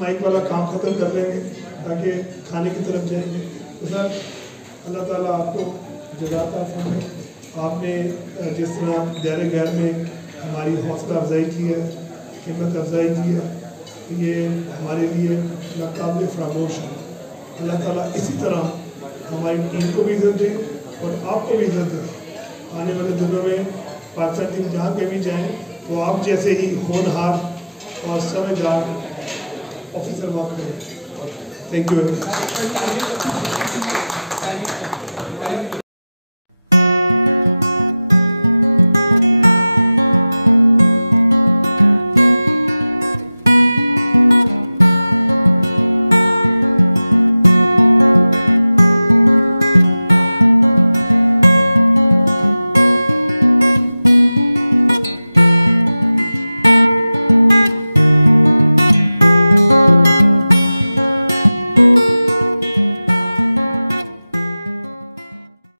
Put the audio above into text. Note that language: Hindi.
माइक वाला काम ख़त्म कर लेंगे ताकि खाने की तरफ जाएंगे। तो सर अल्लाह ताला आपको जज़ात फरमाए। आपने जिस तरह दायरे गैर में हमारी हौसला अफजाई की है, हिम्मत अफजाई की है, ये हमारे लिए नाकाबिल फरामोश है। अल्लाह ताला इसी तरह हमारी टीम को भी इज़्ज़त दे और आपको भी इज़्ज़त दे। आने वाले दिनों में पाकिस्तान टीम जहाँ कहीं भी जाएँ तो आप जैसे ही होनहार और समझदार ऑफिसर वहाँ करें। Thank you very much.